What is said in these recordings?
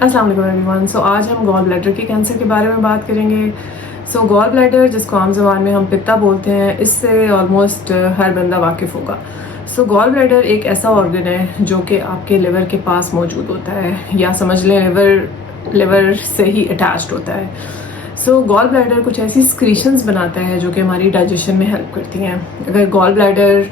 अस्सलाम वालेकुम एवरीवन। सो आज हम गॉल ब्लैडर के कैंसर के बारे में बात करेंगे। सो गॉल ब्लैडर, जिसको आम ज़बान में हम पित्ता बोलते हैं, इससे ऑलमोस्ट हर बंदा वाकिफ़ होगा। सो गॉल ब्लैडर एक ऐसा ऑर्गन है जो कि आपके लिवर के पास मौजूद होता है, या समझ लें लिवर से ही अटैच्ड होता है। सो गॉल ब्लैडर कुछ ऐसी स्क्रीशंस बनाता है जो कि हमारी डाइजेशन में हेल्प करती हैं। अगर गॉल ब्लैडर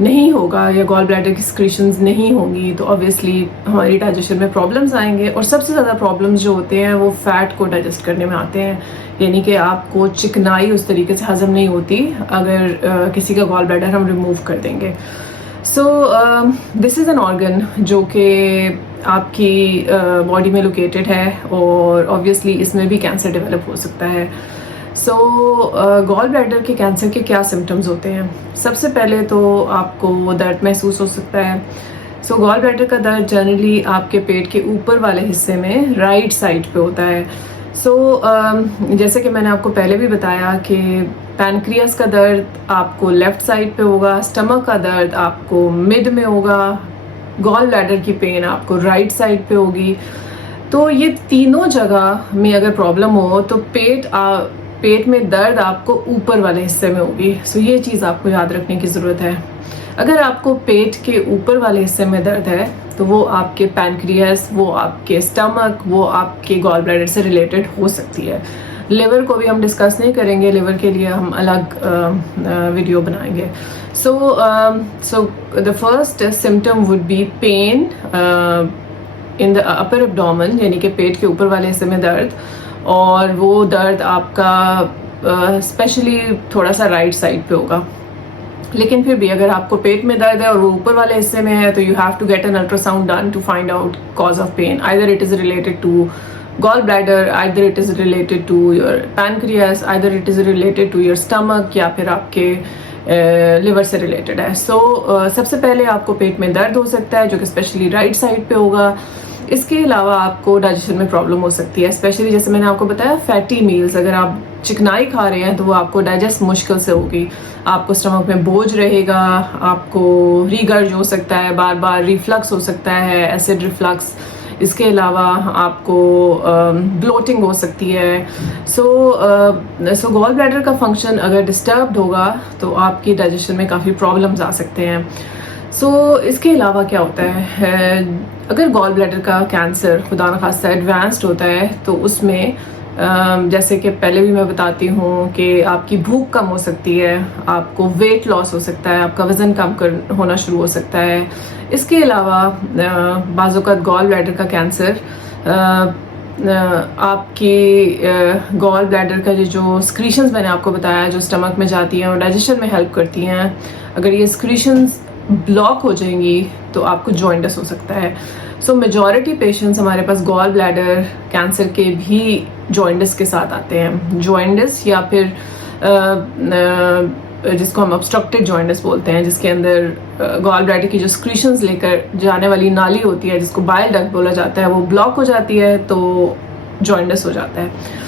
नहीं होगा या गॉल ब्लैडर की सिक्रीशंस नहीं होंगी तो ऑब्वियसली हमारी डाइजेशन में प्रॉब्लम्स आएंगे, और सबसे ज़्यादा प्रॉब्लम्स जो होते हैं वो फैट को डाइजेस्ट करने में आते हैं। यानी कि आपको चिकनाई उस तरीके से हजम नहीं होती अगर किसी का गॉल ब्लैडर हम रिमूव कर देंगे। So this is an organ जो कि आपकी बॉडी में लोकेटेड है, और ऑब्वियसली इसमें भी कैंसर डेवलप हो सकता है। सो गॉल ब्लैडर के कैंसर के क्या सिम्टम्स होते हैं? सबसे पहले तो आपको दर्द महसूस हो सकता है। सो गॉल ब्लैडर का दर्द जनरली आपके पेट के ऊपर वाले हिस्से में राइट साइड पे होता है। सो जैसे कि मैंने आपको पहले भी बताया कि पैनक्रियास का दर्द आपको लेफ्ट साइड पे होगा, स्टमक का दर्द आपको मिड में होगा, गॉल ब्लैडर की पेन आपको राइट साइड पे होगी। तो ये तीनों जगह में अगर प्रॉब्लम हो तो पेट में दर्द आपको ऊपर वाले हिस्से में होगी। सो ये चीज़ आपको याद रखने की ज़रूरत है। अगर आपको पेट के ऊपर वाले हिस्से में दर्द है तो वो आपके पैनक्रियास, वो आपके स्टमक, वो आपके गॉल ब्लैडर से रिलेटेड हो सकती है। लिवर को भी हम डिस्कस नहीं करेंगे, लिवर के लिए हम अलग वीडियो बनाएंगे। So the first symptom would be pain in the upper abdomen, यानी कि पेट के ऊपर वाले हिस्से में दर्द, और वो दर्द आपका स्पेशली थोड़ा सा राइट साइड पे होगा। लेकिन फिर भी अगर आपको पेट में दर्द है और वो ऊपर वाले हिस्से में है तो you have to get an ultrasound done to find out cause of pain. Either it is related to gall bladder, either it is related to your pancreas, either it is related to your stomach, या फिर आपके liver से related है। सो सबसे पहले आपको पेट में दर्द हो सकता है जो कि स्पेशली राइट साइड पे होगा। इसके अलावा आपको डाइजेशन में प्रॉब्लम हो सकती है, स्पेशली जैसे मैंने आपको बताया फैटी मील्स। अगर आप चिकनाई खा रहे हैं तो वो आपको डाइजेस्ट मुश्किल से होगी, आपको स्टमक में बोझ रहेगा, आपको रीगर्ज हो सकता है, बार बार रिफ्लक्स हो सकता है, एसिड रिफ्लक्स। इसके अलावा आपको ब्लोटिंग हो सकती है। सो गॉल ब्लैडर का फंक्शन अगर डिस्टर्ब्ड होगा तो आपकी डाइजेशन में काफ़ी प्रॉब्लम्स आ सकते हैं। इसके अलावा क्या होता है, अगर गॉल ब्लैडर का कैंसर खुदा न खास्ता एडवांस्ड होता है तो उसमें जैसे कि पहले भी मैं बताती हूँ कि आपकी भूख कम हो सकती है, आपको वेट लॉस हो सकता है, आपका वज़न कम होना शुरू हो सकता है। इसके अलावा बाज़-औक़ात गॉल ब्लैडर का कैंसर आपकी गॉल ब्लैडर का जो स्क्रीशंस मैंने आपको बताया जो स्टमक में जाती हैं और डाइजेशन में हेल्प करती हैं, अगर ये स्क्रीशंस ब्लॉक हो जाएंगी तो आपको जॉइंटिस हो सकता है। सो मेजॉरिटी पेशेंट्स हमारे पास गॉल ब्लैडर कैंसर के भी जॉइंटिस के साथ आते हैं। जॉइंटिस या फिर जिसको हम ऑब्स्ट्रक्टेड जॉइंटिस बोलते हैं, जिसके अंदर गॉल ब्लैडर की जो स्क्रीशंस लेकर जाने वाली नाली होती है जिसको बाइल डक्ट बोला जाता है वो ब्लॉक हो जाती है तो जॉइंटिस हो जाता है।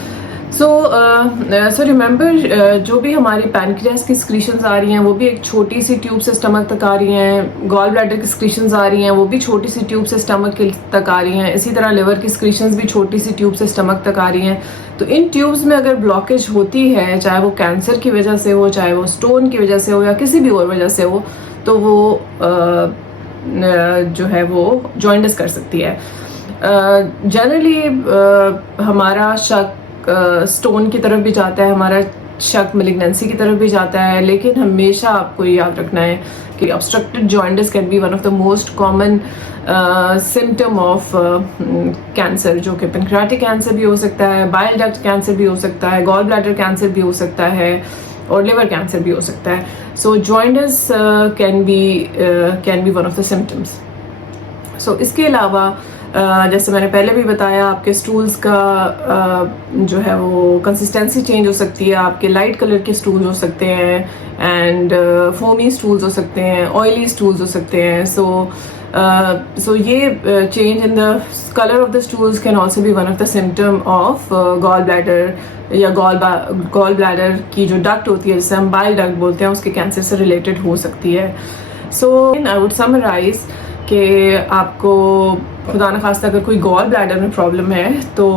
सो रिमेंबर, जो भी हमारी पैनक्रियास की स्क्रीशंस आ रही हैं वो भी एक छोटी सी ट्यूब से स्टमक तक आ रही हैं। गॉल ब्लैडर की स्क्रीशंस आ रही हैं वो भी छोटी सी ट्यूब से स्टमक तक आ रही हैं। इसी तरह लिवर की स्क्रीशंस भी छोटी सी ट्यूब से स्टमक तक आ रही हैं। तो इन ट्यूब्स में अगर ब्लॉकेज होती है, चाहे वो कैंसर की वजह से हो, चाहे वो स्टोन की वजह से हो, या किसी भी और वजह से हो, तो वो जो है वो जॉइंटिस कर सकती है। जनरली हमारा शक स्टोन की तरफ भी जाता है, हमारा शक मैलिग्नेंसी की तरफ भी जाता है, लेकिन हमेशा आपको याद रखना है कि obstructed jaundice can be one of the most common symptom of cancer, जो कि पैनक्रियाटिक कैंसर भी हो सकता है, बाइल डक्ट कैंसर भी हो सकता है, गॉल ब्लैडर कैंसर भी हो सकता है, और लिवर कैंसर भी हो सकता है। So jaundice can be one of the symptoms. So इसके अलावा जैसे मैंने पहले भी बताया, आपके स्टूल्स का जो है वो कंसिस्टेंसी चेंज हो सकती है। आपके लाइट कलर के स्टूल हो सकते हैं, एंड फोमी स्टूल्स हो सकते हैं, ऑयली स्टूल्स हो सकते हैं। सो ये change in the colour of the stools can also be one of the symptom of gall bladder, या गॉल ब्लैडर की जो डक्ट होती है जिसे हम बाइल डक्ट बोलते हैं, उसके कैंसर से रिलेटेड हो सकती है। सो आई वुड समराइज कि आपको खुदा न खास्ता अगर कोई गॉल ब्लैडर में प्रॉब्लम है तो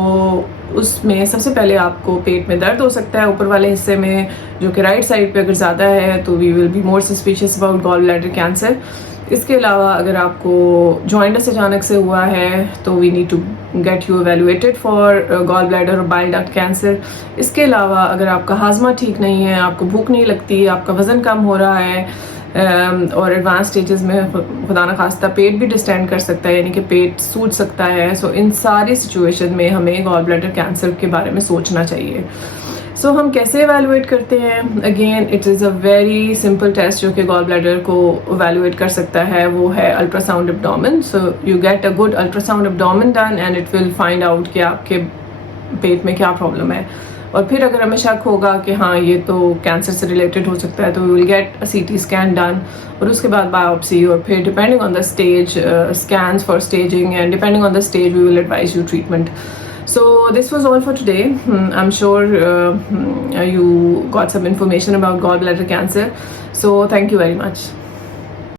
उसमें सबसे पहले आपको पेट में दर्द हो सकता है ऊपर वाले हिस्से में, जो कि राइट साइड पे अगर ज़्यादा है तो we will be more suspicious about gall bladder cancer. इसके अलावा अगर आपको जॉइंटस अचानक से हुआ है तो we need to get you evaluated for gall bladder और बाइल डक्ट कैंसर। इसके अलावा अगर आपका हाजमा ठीक नहीं है, आपको भूख नहीं लगती, आपका वज़न कम हो रहा है और एडवांस स्टेजेस में खुदा न खास्ता पेट भी डिस्टेंड कर सकता है, यानी कि पेट सूज सकता है। सो इन सारी सिचुएशन में हमें गॉल ब्लैडर कैंसर के बारे में सोचना चाहिए। सो हम कैसे एवेलुएट करते हैं? Again it is a very simple test जो कि गॉल ब्लैडर को एवेलुएट कर सकता है, वो है ultrasound abdomen. So you get a good ultrasound abdomen done and it will find out कि आपके पेट में क्या प्रॉब्लम है। और फिर अगर हमें शक होगा कि हाँ ये तो कैंसर से रिलेटेड हो सकता है तो we will get a CT scan done और उसके बाद बायोप्सी, और फिर depending on the stage scans for staging and depending on the stage we will advise you treatment. So this was all for today. I'm sure you got some information about gallbladder cancer. So thank you very much.